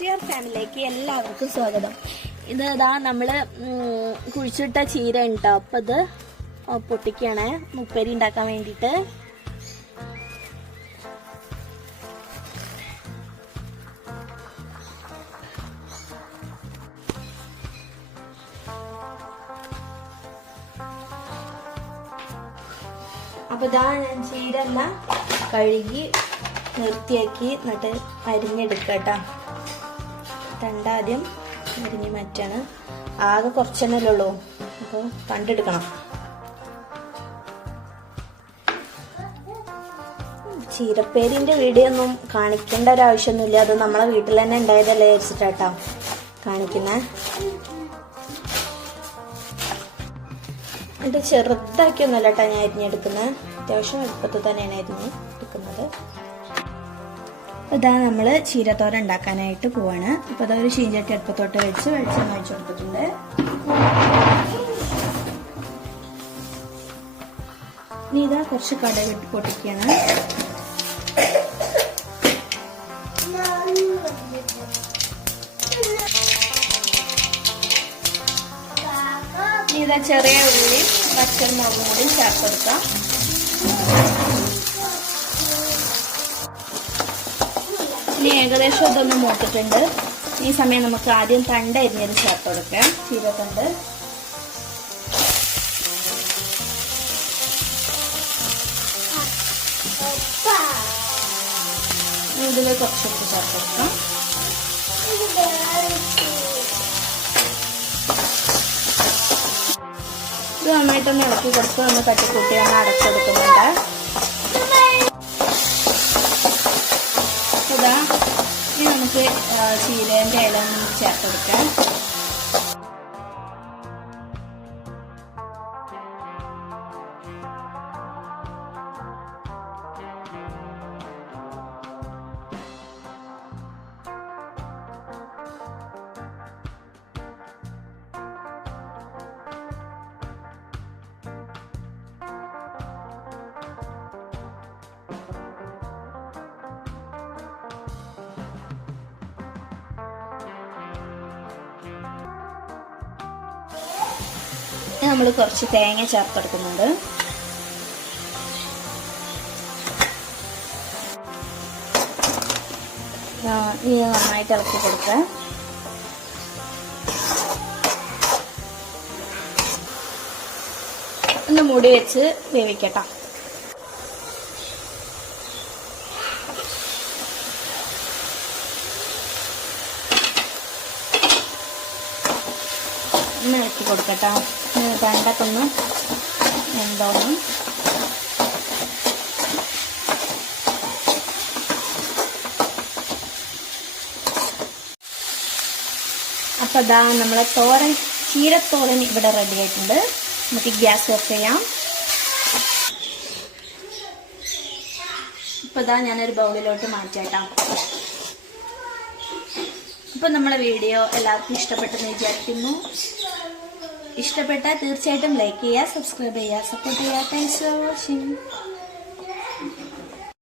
Dear ഫാമിലിയിലേക്ക് എല്ലാവർക്കും സ്വാഗതം. ഇത് നമ്മള് കുഴിച്ചിട്ട ചീര ഉണ്ടോ, അപ്പൊ ഇത് പൊട്ടിക്കാണ് ഉപ്പേരി ഉണ്ടാക്കാൻ വേണ്ടിട്ട്. അപ്പൊ ഞാൻ ചീര എല്ലാം കഴുകി നിർത്തിയാക്കി എന്നിട്ട് അരിഞ്ഞെടുക്കട്ടോ. തണ്ടാദ്യം അരിഞ്ഞ് മാറ്റാണ്. ആകെ കുറച്ചെണ്ണല്ലേ ഉള്ളൂ, അപ്പോൾ തണ്ടെടുക്കണം. ചീരപ്പേരിന്റെ വീഡിയോ ഒന്നും കാണിക്കേണ്ട ഒരു ആവശ്യമൊന്നുമില്ല, അത് നമ്മളെ വീട്ടിൽ തന്നെ ഉണ്ടായതല്ലേ വെച്ചിട്ടാട്ടോ കാണിക്കുന്നേ. എന്നിട്ട് ചെറുതാക്കിയൊന്നുമല്ല കേട്ടോ ഞാൻ അരിഞ്ഞെടുക്കുന്നത്, അത്യാവശ്യം എളുപ്പത്തിൽ തന്നെയാണ് അരിഞ്ഞെടുക്കുന്നത്. ഇതാ നമ്മള് ചീരത്തോരൻ ഉണ്ടാക്കാനായിട്ട് പോവാണ്. അപ്പൊ അതൊരു ചീഞ്ചട്ടി അടുപ്പത്തോട്ട് വെച്ച് വെളിച്ചെണ്ണ ഒഴിച്ചു കൊടുത്തിട്ടുണ്ട്. ഇനി ഇതാ കുറച്ച് കടുക് പൊട്ടിക്കാണ്. ഇനി ഇതാ ചെറിയ ഉള്ളി പച്ചമുളകും കൂടി ചേർത്തെടുക്കാം. ഇനി ഏകദേശം ഇതൊന്ന് മൂത്തിട്ടുണ്ട്. ഈ സമയം നമുക്ക് ആദ്യം തണ്ട് അരിഞ്ഞത് ചേർത്ത് കൊടുക്കാം. ചീരത്തണ്ട് ഇതിൽ കുറച്ചൊക്കെ ചേർത്ത് കൊടുക്കാം. ഇത് നന്നായിട്ടൊന്ന് ഇളക്കി കൊടുത്ത് ഒന്ന് തട്ടിക്കൂട്ടി ഒന്ന് അടച്ചെടുക്കുന്നുണ്ട്. ഇനി നമുക്ക് ചീരേന്റെ ഇല ചേർത്ത് കൊടുക്കാം. നമ്മൾ കുറച്ച് തേങ്ങ ചേർത്തെടുക്കുന്നുണ്ട്. ഇനി നന്നായിട്ട് ഇളക്കി കൊടുക്കുക. ഒന്ന് മൂടി വെച്ച് വേവിക്കട്ടോ. ഒന്ന് ഇളക്കി കൊടുക്കട്ടോ. തണ്ടൊക്കെ ഒന്ന് എന്തോന്നും. അപ്പൊ നമ്മളെ തോരൻ, ചീരത്തോരൻ ഇവിടെ റെഡി ആയിട്ടുണ്ട്. നമുക്ക് ഗ്യാസ് ഓഫ് ചെയ്യാം. ഇപ്പൊ ഞാനൊരു ബൗളിലോട്ട് മാറ്റാം. അപ്പൊ നമ്മളെ വീഡിയോ എല്ലാവർക്കും ഇഷ്ടപ്പെട്ടെന്ന് വിചാരിക്കുന്നു. ഇഷ്ടപ്പെട്ടാൽ തീർച്ചയായിട്ടും ലൈക്ക് ചെയ്യുക, സബ്സ്ക്രൈബ് ചെയ്യുക, സപ്പോർട്ട് ചെയ്യുക. Thanks for watching.